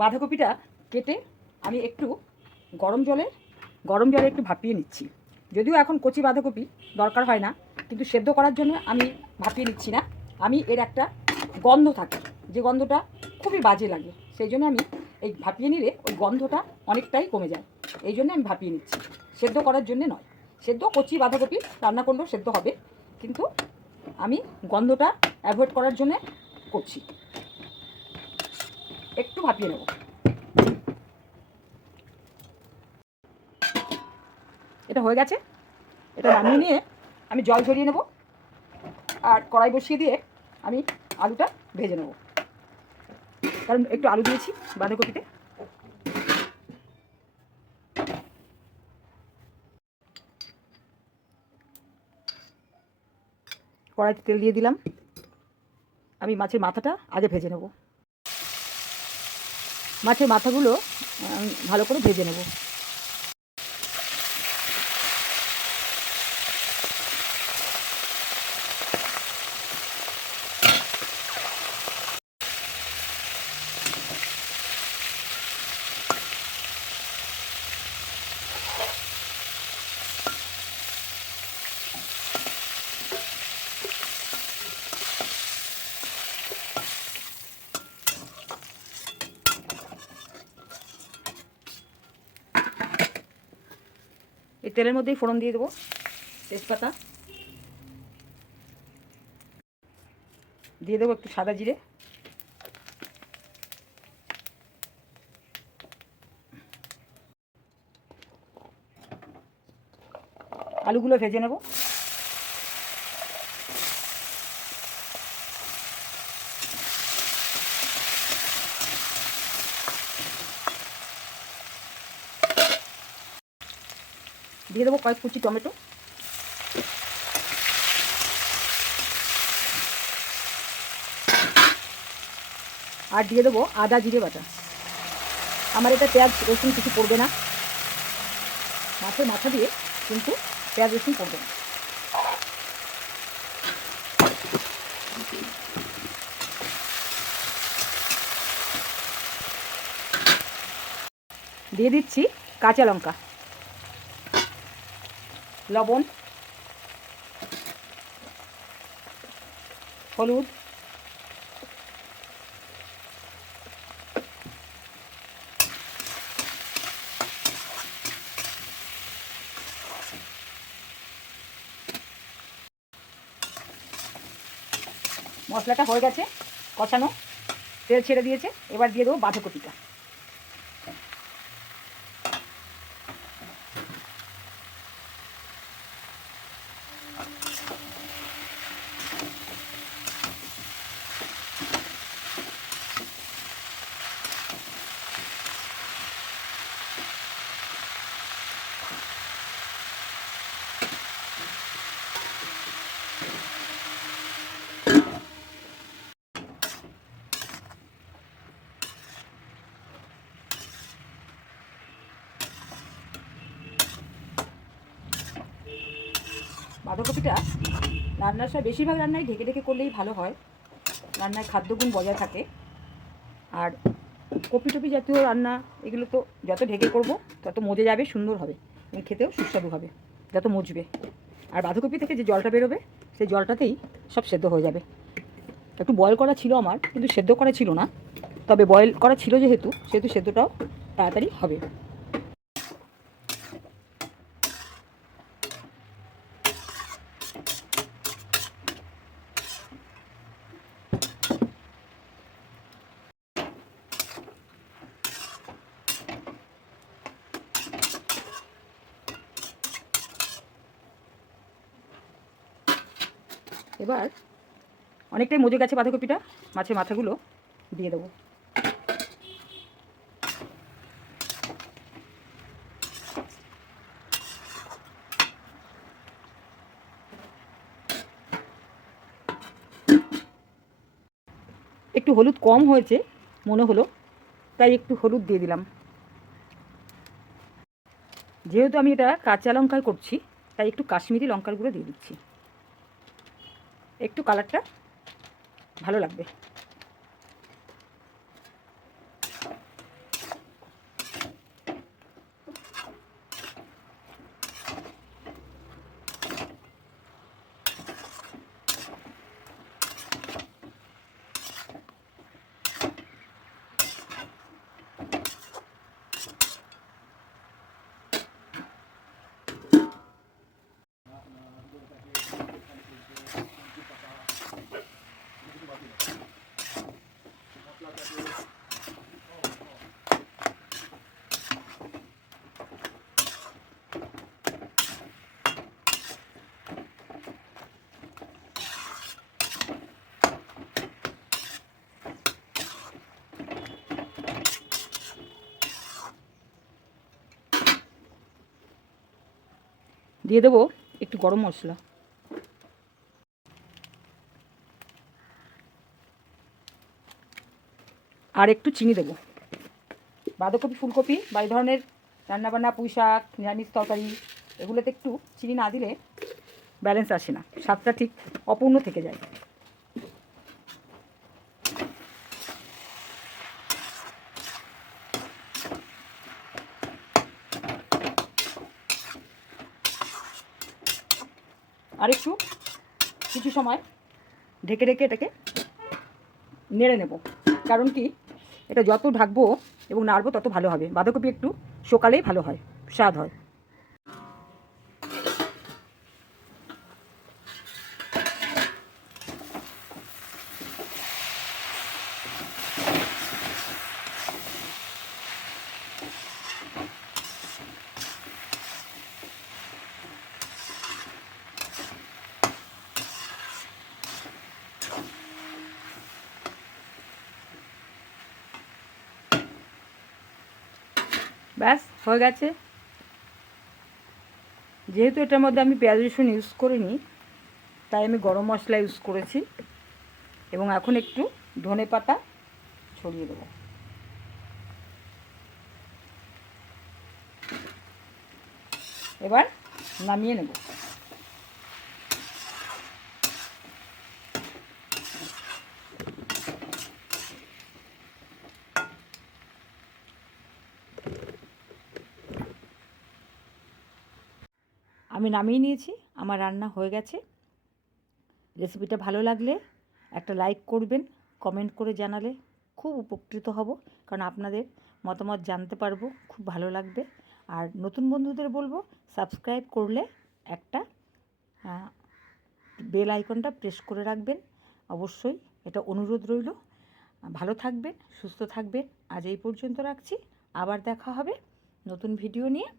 বাঁধাকপিটা কেটে আমি একটু গরম জলে একটু ভাপিয়ে নিচ্ছি। যদিও এখন কচি বাঁধাকপি দরকার হয় না, কিন্তু সেদ্ধ করার জন্য আমি ভাপিয়ে নিচ্ছি না। আমি এর একটা গন্ধ থাকে, যে গন্ধটা খুবই বাজে লাগে, সেই জন্য আমি এই ভাপিয়ে নিলে ওই গন্ধটা অনেকটাই কমে যায়। এই জন্য আমি ভাপিয়ে নিচ্ছি, সেদ্ধ করার জন্য নয়। সেদ্ধ কচি বাঁধাকপি রান্না করলেও সেদ্ধ হবে, কিন্তু আমি গন্ধটা অ্যাভয়েড করার জন্যে করছি। একটু ভাপিয়ে নেব। এটা হয়ে গেছে, এটা নামিয়ে নিয়ে আমি জল ঝরিয়ে নেব, আর কড়াই বসিয়ে দিয়ে আমি আলুটা ভেজে নেব, কারণ একটু আলু দিয়েছি বাঁধাকপিতে। কড়াইতে তেল দিয়ে দিলাম, আমি মাছের মাথাটা আগে ভেজে নেব। মাছের মাথাগুলো ভালো করে ভেজে নেব। এই তেলের মধ্যেই ফোড়ন দিয়ে দেবো, তেজপাতা দিয়ে দেবো, একটু সাদা জিরে, আলুগুলো ভেজে নেব। দিয়ে দেবো কয়েক কুচি টমেটো, আর দিয়ে দেবো আদা জিরে বাটা। আমার এটা পেঁয়াজ রসুন কিছু পড়বে না, মাছের মাথা দিয়ে কিন্তু পেঁয়াজ রসুন পড়বে না। দিয়ে দিচ্ছি কাঁচা লঙ্কা, লবণ, হলুদ, মশলাটা হয়ে গেছে কষানো, তেল ছেড়ে দিয়েছে। এবার দিয়ে দেবো বাঁধাকপিটা। বাঁধাকপিটা রান্নার সময় বেশিরভাগ রান্নায় ঢেকে ঢেকে করলেই ভালো হয়, রান্নায় খাদ্যগুণ বজায় থাকে। আর কপি টপি জাতীয় রান্না এগুলো তো যত ঢেকে করব তত মজে যাবে, সুন্দর হবে এবং খেতেও সুস্বাদু হবে, যত মজবে। আর বাঁধাকপি থেকে যে জলটা বেরোবে সেই জলটাতেই সব সেদ্ধ হয়ে যাবে। একটু বয়েল করা ছিল আমার, কিন্তু সেদ্ধ করা ছিল না, তবে বয়েল করা ছিল যেহেতু সেদ্ধটাও তাড়াতাড়ি হবে। এবার অনেকটাই মজে গেছে বাঁধাকপিটা, মাছের মাথাগুলো দিয়ে দেবো। একটু হলুদ কম হয়েছে মনে হলো, তাই একটু হলুদ দিয়ে দিলাম। যেহেতু আমি এটা কাঁচা লঙ্কায় করছি, তাই একটু কাশ্মীরি লঙ্কার গুঁড়ো দিয়ে দিচ্ছি, একটু কালারটা ভালো লাগবে। দিয়ে দেবো একটু গরম মশলা, আর একটু চিনি দেবো। বাঁধাকপি, ফুলকপি বা এই ধরনের রান্নাবান্না, পুঁই শাক, নিরামিষ তরকারি, এগুলোতে একটু চিনি না দিলে ব্যালেন্স আসে না, স্বাদটা ঠিক অপূর্ণ থেকে যায়। আর একটু কিছু সময় ঢেকে ঢেকে এটাকে নেড়ে নেব। কারণ কি, এটা যত ঢাকবো এবং নাড়বো তত ভালো হবে। বাঁধাকপি একটু সকালেই ভালো হয়, স্বাদ হয়। ব্যাস হয়ে গেছে। যেহেতু এটার মধ্যে আমি পেঁয়াজ রসুন ইউজ করিনি, তাই আমি গরম মশলা ইউজ করেছি। এবং এখন একটু ধনে পাতা ছড়িয়ে দেবো। এবার নামিয়ে নেব। আমি নামিয়ে নিয়েছি, আমার রান্না হয়ে গেছে। রেসিপিটা ভালো লাগলে একটা লাইক করবেন, কমেন্ট করে জানালে খুব উপকৃত হব, কারণ আপনাদের মতামত জানতে পারবো, খুব ভালো লাগবে। আর নতুন বন্ধুদের বলবো সাবস্ক্রাইব করলে একটা বেল আইকনটা প্রেস করে রাখবেন, অবশ্যই এটা অনুরোধ রইল। ভালো থাকবেন, সুস্থ থাকবেন। আজ এই পর্যন্ত রাখছি, আবার দেখা হবে নতুন ভিডিও নিয়ে।